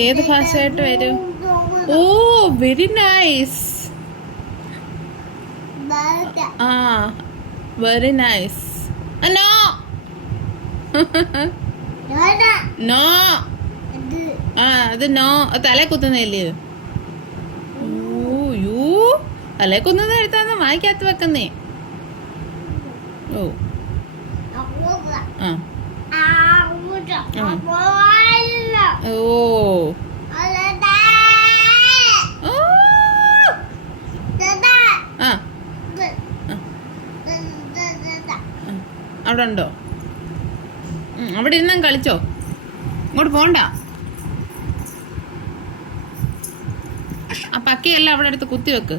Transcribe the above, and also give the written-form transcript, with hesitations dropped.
ഏത് ഭാഷയായിട്ട് വരും? Oh, very nice. ആ, വെരി നൈസ്. No no. ആ, അത് നോ. തലേ കുത്തുന്നില്ലേ? യൂ, തലേ കുത്തുന്ന എടുത്താന്ന് വായിക്കാത്ത വെക്കുന്നേ. ഓ ആ ഓ അവിടെ ഉണ്ടോ? അവിടെ ഇരുന്നാ കളിച്ചോ, ഇങ്ങോട്ട് പോണ്ട. ആ പക്കയല്ല അവിടെ അടുത്ത് കുത്തി വെക്ക്.